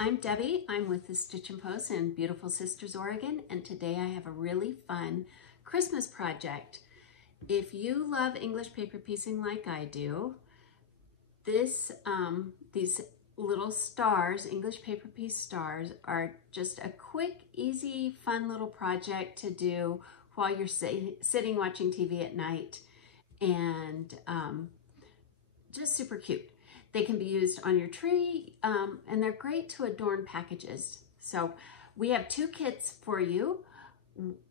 I'm Debbie. I'm with the Stitchin Post in beautiful Sisters, Oregon, and today I have a really fun Christmas project. If you love English paper piecing like I do, these little stars, English paper piece stars, are just a quick, easy, fun little project to do while you're sitting watching TV at night, and just super cute. They can be used on your tree, and they're great to adorn packages. So we have 2 kits for you,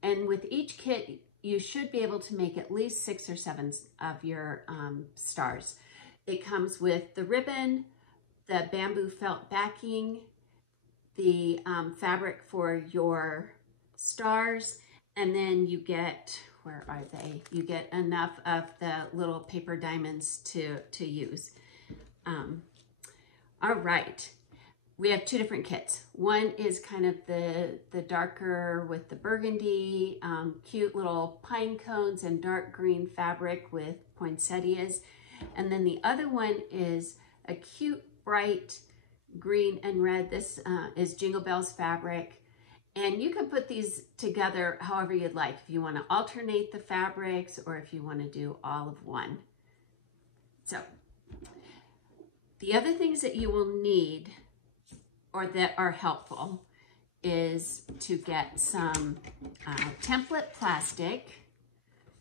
and with each kit, you should be able to make at least 6 or 7 of your stars. It comes with the ribbon, the bamboo felt backing, the fabric for your stars, and then you get, where are they? You get enough of the little paper diamonds to use. All right, we have 2 different kits. One is kind of the darker with the burgundy, cute little pine cones and dark green fabric with poinsettias. And then the other one is a cute, bright green and red. This is Jingle Bells fabric. And you can put these together however you'd like. If you want to alternate the fabrics or if you want to do all of one. So the other things that you will need, or that are helpful, is to get some template plastic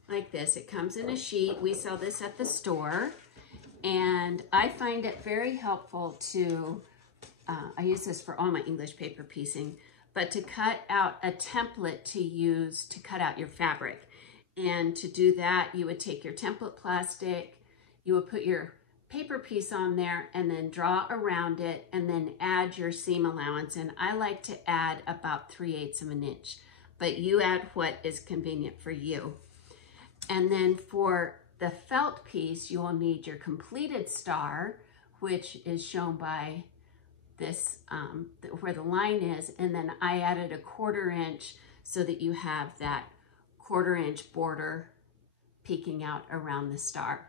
like this. It comes in a sheet. We sell this at the store, and I find it very helpful to, I use this for all my English paper piecing, but to cut out a template to use to cut out your fabric. And to do that, you would take your template plastic, you would put your paper piece on there and then draw around it and then add your seam allowance. And I like to add about 3/8 of an inch, but you add what is convenient for you. And then for the felt piece, you will need your completed star, which is shown by this, where the line is. And then I added a 1/4 inch so that you have that 1/4 inch border peeking out around the star.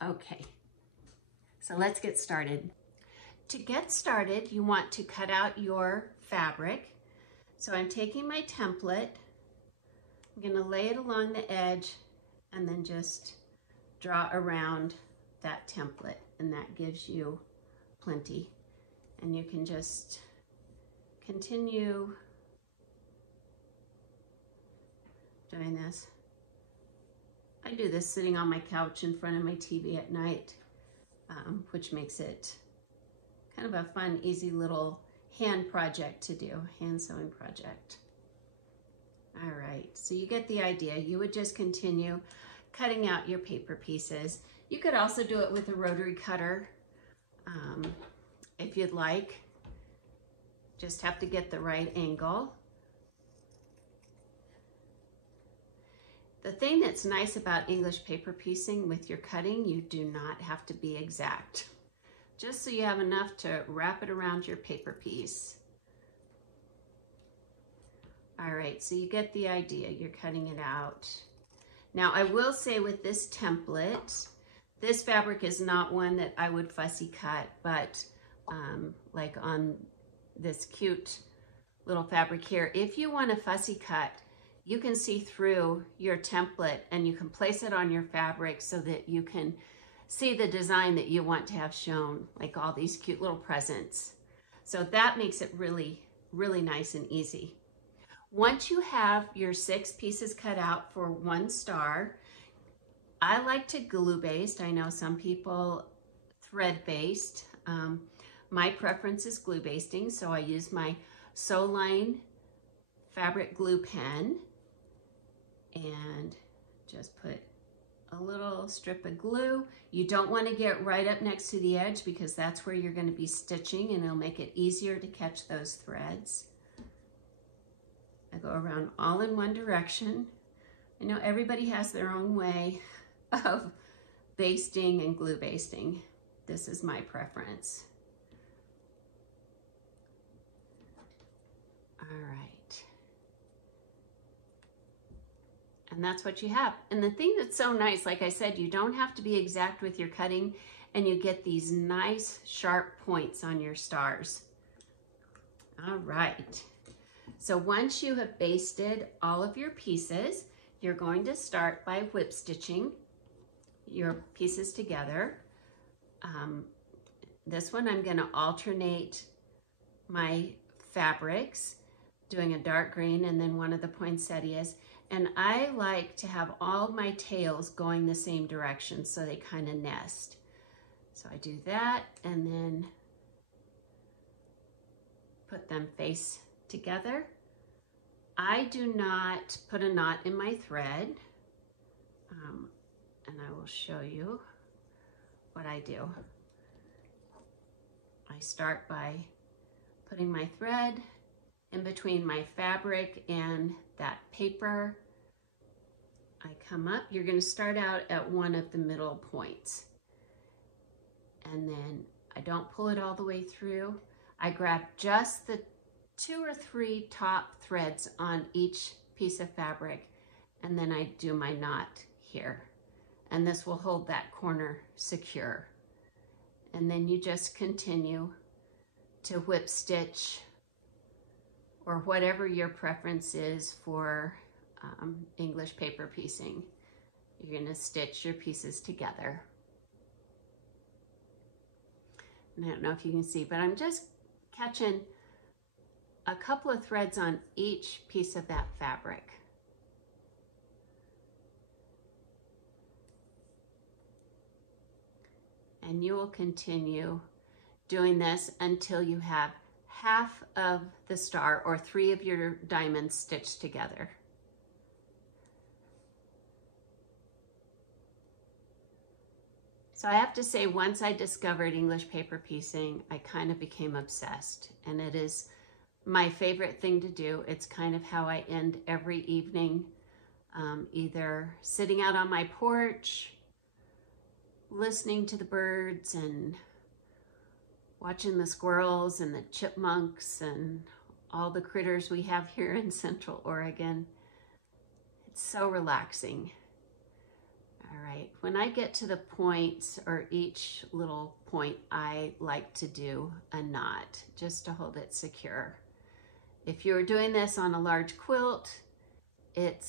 Okay, so let's get started. To get started, you want to cut out your fabric. So I'm taking my template, I'm gonna lay it along the edge and then just draw around that template, and that gives you plenty. And you can just continue doing this. I do this sitting on my couch in front of my TV at night, which makes it kind of a fun, easy little hand project to do, hand sewing project. All right, so you get the idea. You would just continue cutting out your paper pieces. You could also do it with a rotary cutter if you'd like. Just have to get the right angle. The thing that's nice about English paper piecing with your cutting, you do not have to be exact. Just so you have enough to wrap it around your paper piece. All right, so you get the idea. You're cutting it out. Now I will say with this template, this fabric is not one that I would fussy cut, but like on this cute little fabric here, if you want a fussy cut, you can see through your template and you can place it on your fabric so that you can see the design that you want to have shown, like all these cute little presents. So that makes it really, really nice and easy. Once you have your 6 pieces cut out for 1 star, I like to glue based. I know some people thread based. My preference is glue basting, so I use my Sew Line fabric glue pen and just put a little strip of glue. You don't want to get right up next to the edge because that's where you're going to be stitching, and it'll make it easier to catch those threads. I go around all in one direction. I know everybody has their own way of basting and glue basting. This is my preference. All right. And that's what you have. And the thing that's so nice, like I said, you don't have to be exact with your cutting, and you get these nice sharp points on your stars. All right. So once you have basted all of your pieces, you're going to start by whip stitching your pieces together. This one I'm going to alternate my fabrics, doing a dark green and then one of the poinsettias. And I like to have all my tails going the same direction so they kind of nest. So I do that and then put them face together. I do not put a knot in my thread, and I will show you what I do. I start by putting my thread in between my fabric and that paper. I come up, you're going to start out at one of the middle points, and then I don't pull it all the way through. I grab just the 2 or 3 top threads on each piece of fabric, and then I do my knot here, and this will hold that corner secure. And then you just continue to whip stitch, or whatever your preference is for English paper piecing. You're going to stitch your pieces together. And I don't know if you can see, but I'm just catching a couple of threads on each piece of that fabric. And you will continue doing this until you have half of the star or 3 of your diamonds stitched together. So I have to say, once I discovered English paper piecing, I kind of became obsessed, and it is my favorite thing to do. It's kind of how I end every evening, either sitting out on my porch, listening to the birds and watching the squirrels and the chipmunks and all the critters we have here in Central Oregon. It's so relaxing. All right, when I get to the points, or each little point, I like to do a knot just to hold it secure. If you're doing this on a large quilt, it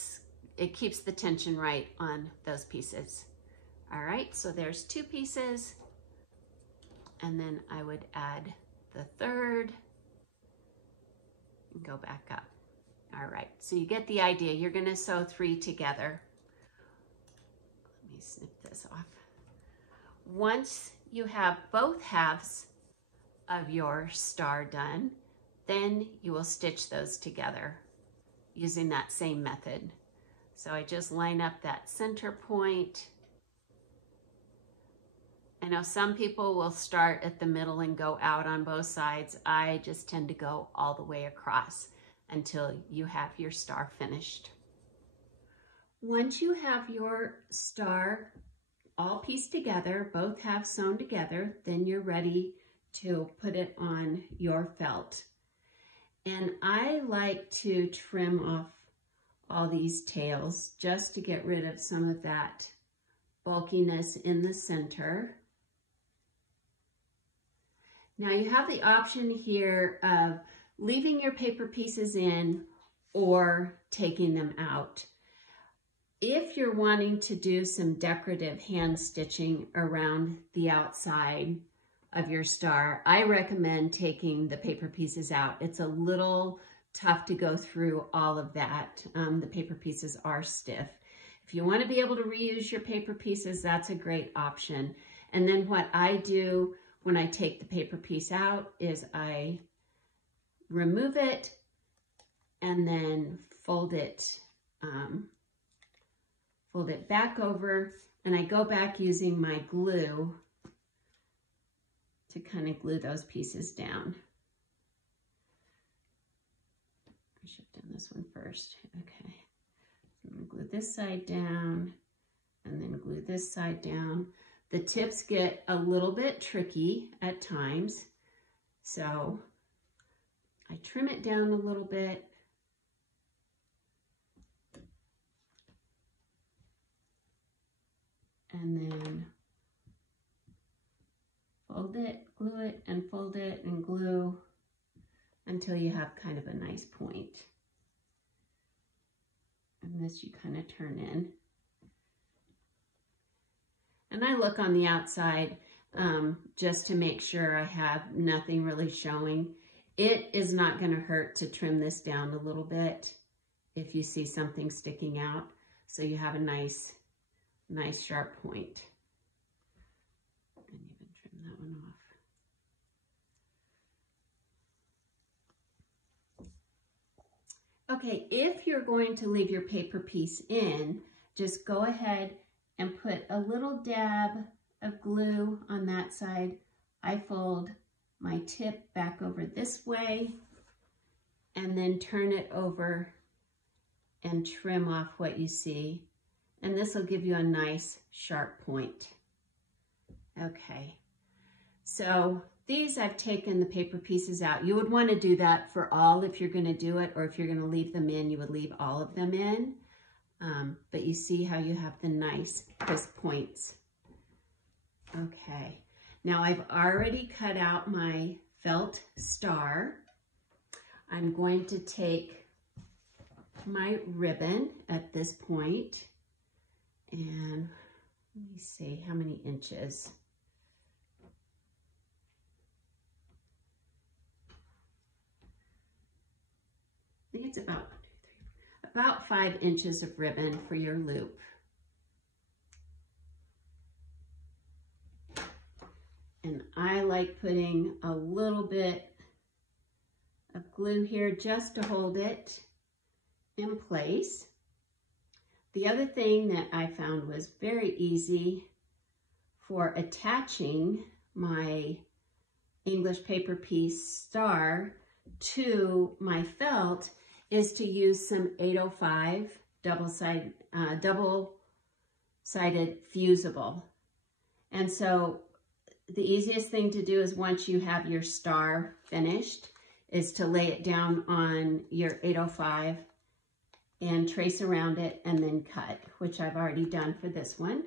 keeps the tension right on those pieces. All right, so there's 2 pieces, and then I would add the 3rd and go back up. All right, so you get the idea. You're gonna sew 3 together. Let me snip this off. Once you have both halves of your star done, then you will stitch those together using that same method. So I just line up that center point. I know some people will start at the middle and go out on both sides. I just tend to go all the way across until you have your star finished. Once you have your star all pieced together, both halves sewn together, then you're ready to put it on your felt. And I like to trim off all these tails just to get rid of some of that bulkiness in the center. Now you have the option here of leaving your paper pieces in or taking them out. If you're wanting to do some decorative hand stitching around the outside of your star, I recommend taking the paper pieces out. It's a little tough to go through all of that. The paper pieces are stiff. If you want to be able to reuse your paper pieces, that's a great option. And then what I do when I take the paper piece out is I remove it and then fold it back over, and I go back using my glue to kind of glue those pieces down. I should have done this one first. Okay, so I'm going to glue this side down and then glue this side down. The tips get a little bit tricky at times, so I trim it down a little bit. And then Fold it, glue it, and fold it and glue until you have kind of a nice point. And this you kind of turn in. And I look on the outside just to make sure I have nothing really showing. It is not going to hurt to trim this down a little bit if you see something sticking out, so you have a nice sharp point. And even trim that one off. Okay, if you're going to leave your paper piece in, just go ahead and put a little dab of glue on that side. I fold my tip back over this way and then turn it over and trim off what you see. And this will give you a nice sharp point. Okay, so these I've taken the paper pieces out. You would want to do that for all if you're going to do it, or if you're going to leave them in, you would leave all of them in. But you see how you have the nice crisp points. Okay, now I've already cut out my felt star. I'm going to take my ribbon at this point, and let me see how many inches. I think it's about 5 inches of ribbon for your loop. And I like putting a little bit of glue here just to hold it in place. The other thing that I found was very easy for attaching my English paper piece star to my felt is to use some 805 double-sided fusible. And so the easiest thing to do is, once you have your star finished, is to lay it down on your 805 and trace around it and then cut, which I've already done for this one.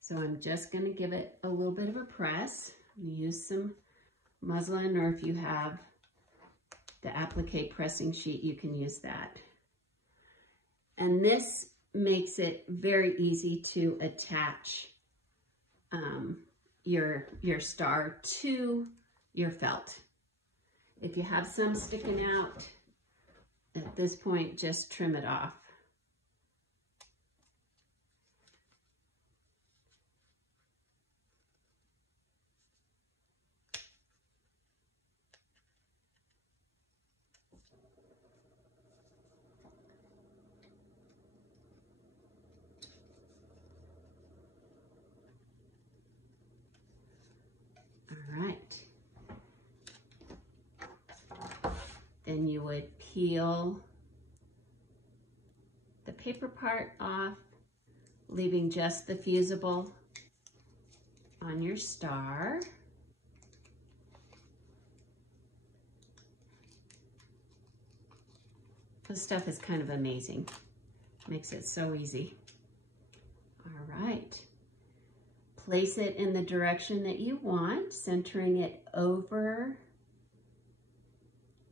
So I'm just going to give it a little bit of a press. I'm going to use some muslin, or if you have the applique pressing sheet, you can use that. And this makes it very easy to attach your star to your felt. If you have some sticking out, at this point, just trim it off. Then you would peel the paper part off, leaving just the fusible on your star. This stuff is kind of amazing. Makes it so easy. All right. Place it in the direction that you want, centering it over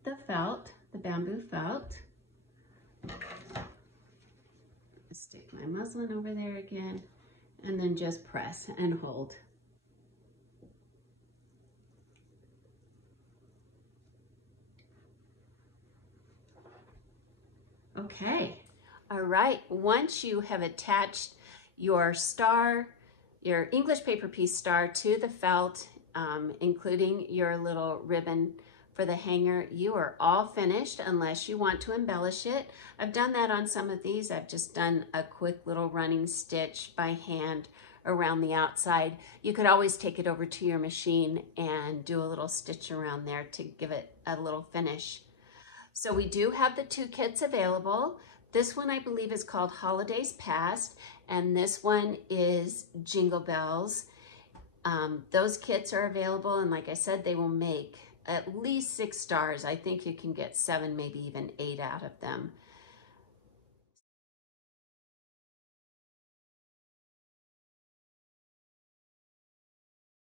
the felt, the bamboo felt. Stick my muslin over there again, and then just press and hold. Okay, all right, once you have attached your star, your English paper piece star to the felt, including your little ribbon for the hanger, you are all finished unless you want to embellish it. I've done that on some of these. I've just done a quick little running stitch by hand around the outside. You could always take it over to your machine and do a little stitch around there to give it a little finish. So we do have the 2 kits available. This one I believe is called Holidays Past, and this one is Jingle Bells. Those kits are available, and like I said, they will make at least 6 stars. I think you can get 7, maybe even 8 out of them.